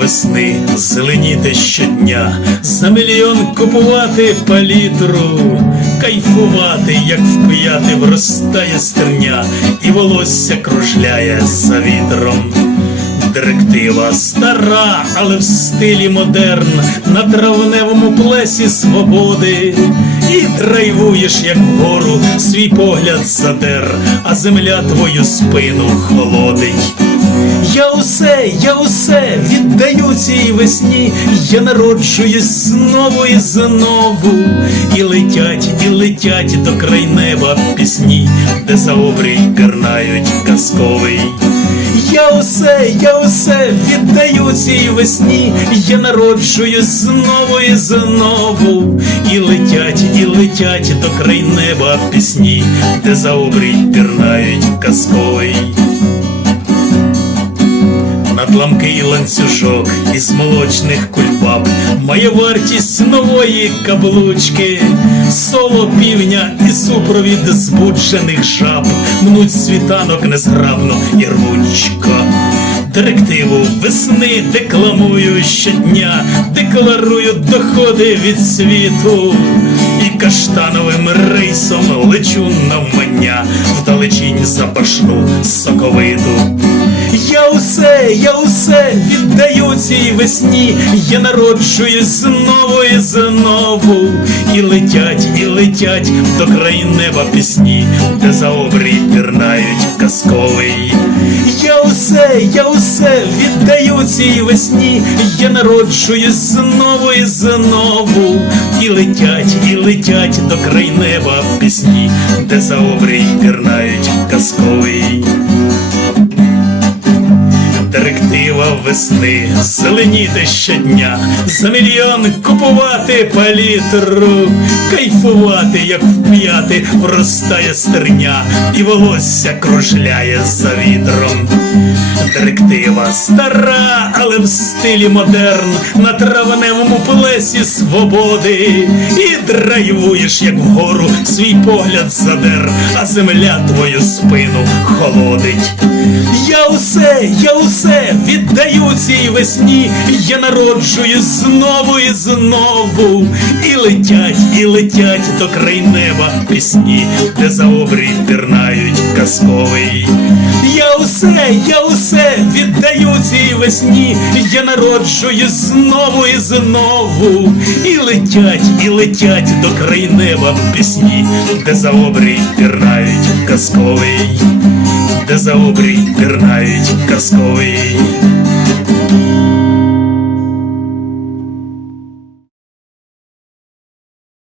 весни. Зеленіти щодня, за мільйон купувати палітру, кайфувати, як впияти вростає стерня, і волосся кружляє за вітром. Директива стара, але в стилі модерн, на травневому плесі свободи, і драйвуєш, як вгору, свій погляд задер, а земля твою спину холодить. Я усе, я усе віддаю цій весні, я народжуюсь знову і знову, і летять, і летять до край неба пісні, де за обрій пірнають казковий. Я усе, я усе віддаю цій весні, я народжуюсь знову і знову, і летять, і летять до край неба пісні, де за обрій пірнають казковий. Надламкий ланцюжок із молочних кульбаб має вартість нової каблучки, соло півня і супровід збуджених жаб мнуть світанок незграбно і рвучко. Директиву весни декламую щодня, декларую доходи від світу, і каштановим рейсом лечу навмання вдалечінь запашну соковиту. Я усе, я усе віддаю цій весні, я народжуюсь знову і знову, і летять, і летять до край неба пісні, де за обрій пірнають казковий. Я усе, я усе віддаю цій весні, я народжуюсь знову і знову, і летять, і летять до край неба пісні, де за обрій пірнають казковий. Весни. Зеленіти щодня, за мільйон купувати палітру, кайфувати, як вп'яти, вростає стерня, і волосся кружляє за вітром. Директива стара, але в стилі модерн, на травневому плесі свободи, і драйвуєш, як вгору, свій погляд задер, а земля твою спину холодить. Я усе, я усе віддаю цій весні, я народжуюсь знову і знову, і летять, і летять до край неба пісні, де за обрій пірнають казковий. Я усе, я усе віддаю цій весні, я народжуюсь знову і знову, і летять, і летять до край неба пісні, де за обрій пірнають казковий. Де за обрій пірнають казковий.